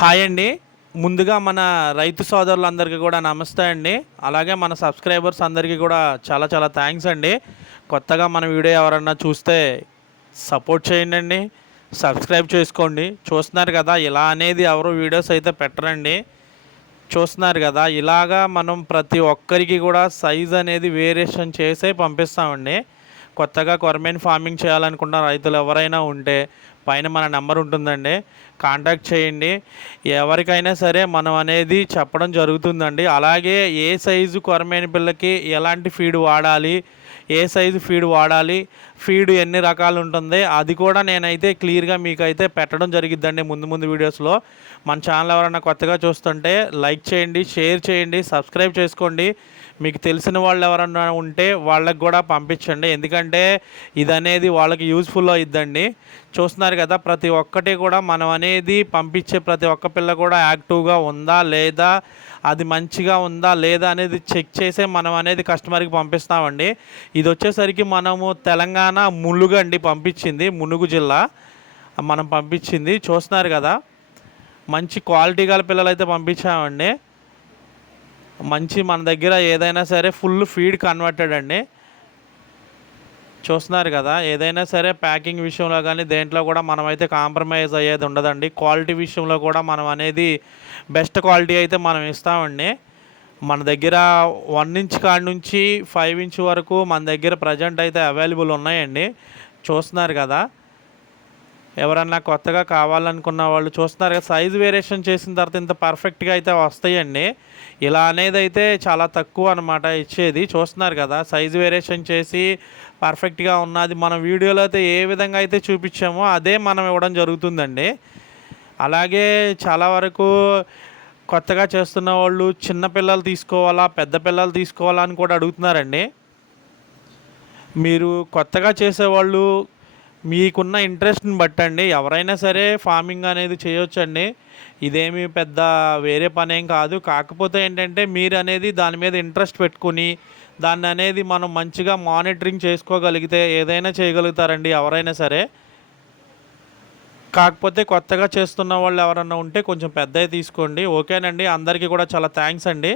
Hi అండి. ముందుగా మన రైతు సోదరులందరికీ కూడా నమస్తే అండి. అలాగే మన సబ్స్క్రైబర్స్ అందరికీ కూడా చాలా చాలా థ్యాంక్స్ అండి. కొత్తగా మన వీడియో ఎవరన్నా చూస్తే సపోర్ట్ చేయండి అండి సబ్స్క్రైబ్ చేసుకోండి. చూస్తున్నారు కదా ఇలా అనేది ఎవరు వీడియోస్ అయితే పెట్టరండి. చూస్తున్నారు కదా ఇలాగా మనం ప్రతి ఒక్కరికి కూడా సైజ్ అనేది వేరియేషన్ చేసే పంపిస్తామండి. కొత్తగా కొరమేన్ ఫార్మింగ్ చేయాలనుకున్న రైతులు ఎవరైనా ఉంటే పైన మన నెంబర్ ఉంటుందండి. కాంటాక్ట్ చేయండి. ఎవరికైనా సరే మనం అనేది చెప్పడం జరుగుతుందండి. అలాగే ఏ సైజు కొరమైన పిల్లకి ఎలాంటి ఫీడ్ వాడాలి ఏ సైజు ఫీడ్ వాడాలి? ఫీడ్ ఎన్ని రకాలు ఉంటుంది? అది కూడా నేనైతే క్లియర్గా మీకు అయితే పెట్టడం జరిగిద్దండి ముందు ముందు వీడియోస్లో. మన ఛానల్ ఎవరైనా కొత్తగా చూస్తుంటే లైక్ చేయండి షేర్ చేయండి సబ్స్క్రైబ్ చేసుకోండి. మీకు తెలిసిన వాళ్ళు ఎవరన్నా ఉంటే వాళ్ళకి కూడా పంపించండి. ఎందుకంటే ఇది అనేది వాళ్ళకి యూజ్ఫుల్ అవుద్దండి చూస్తున్నారు కదా ప్రతి ఒక్కటి కూడా మనం అనేది పంపించే ప్రతి ఒక్క పిల్ల కూడా యాక్టివ్గా ఉందా లేదా అది మంచిగా ఉందా లేదా అనేది చెక్ చేసే మనం అనేది కస్టమర్కి పంపిస్తామండి. ఇది వచ్చేసరికి మనము తెలంగాణ మునుగండి పంపించింది మునుగు జిల్లా. మనం పంపించింది చూస్తున్నారు కదా. మంచి క్వాలిటీ గల పిల్లలు అయితే పంపించామండి. మంచి మన దగ్గర ఏదైనా సరే ఫుల్ ఫీడ్ కన్వర్టెడ్ అండి. చూస్తున్నారు కదా ఏదైనా సరే ప్యాకింగ్ విషయంలో కానీ దేంట్లో కూడా మనమైతే కాంప్రమైజ్ అయ్యేది ఉండదండి. క్వాలిటీ విషయంలో కూడా మనం అనేది బెస్ట్ క్వాలిటీ అయితే మనం ఇస్తామండి. మన దగ్గర వన్ ఇంచ్ కాడ నుంచి ఫైవ్ ఇంచ్ వరకు మన దగ్గర ప్రజెంట్ అయితే అవైలబుల్ ఉన్నాయండి. చూస్తున్నారు కదా. ఎవరన్నా కొత్తగా కావాలనుకున్న వాళ్ళు చూస్తున్నారు కదా సైజ్ వేరియేషన్ చేసిన తర్వాత ఇంత పర్ఫెక్ట్గా అయితే వస్తాయండి. ఇలా అనేది అయితే చాలా తక్కువ అనమాట ఇచ్చేది. చూస్తున్నారు కదా సైజ్ వేరియేషన్ చేసి పర్ఫెక్ట్గా ఉన్నది మన వీడియోలో అయితే ఏ విధంగా అయితే చూపించామో అదే మనం ఇవ్వడం జరుగుతుందండి. అలాగే చాలా వరకు కొత్తగా చేస్తున్న వాళ్ళు చిన్న పిల్లలు తీసుకోవాలా పెద్ద పిల్లలు తీసుకోవాలా అని కూడా అడుగుతున్నారండి. మీరు కొత్తగా చేసేవాళ్ళు మీకున్న ఇంట్రెస్ట్ని బట్టండి. ఎవరైనా సరే ఫార్మింగ్ అనేది చేయొచ్చండి. ఇదేమి పెద్ద వేరే పని ఏం కాదు. కాకపోతే ఏంటంటే మీరు అనేది దాని మీద ఇంట్రెస్ట్ పెట్టుకుని దాన్ని అనేది మనం మంచిగా మానిటరింగ్ చేసుకోగలిగితే ఏదైనా చేయగలుగుతారండి ఎవరైనా సరే. కాకపోతే కొత్తగా చేస్తున్న వాళ్ళు ఎవరన్నా ఉంటే కొంచెం పెద్దవి తీసుకోండి. ఓకేనండి. అందరికీ కూడా చాలా థ్యాంక్స్ అండి.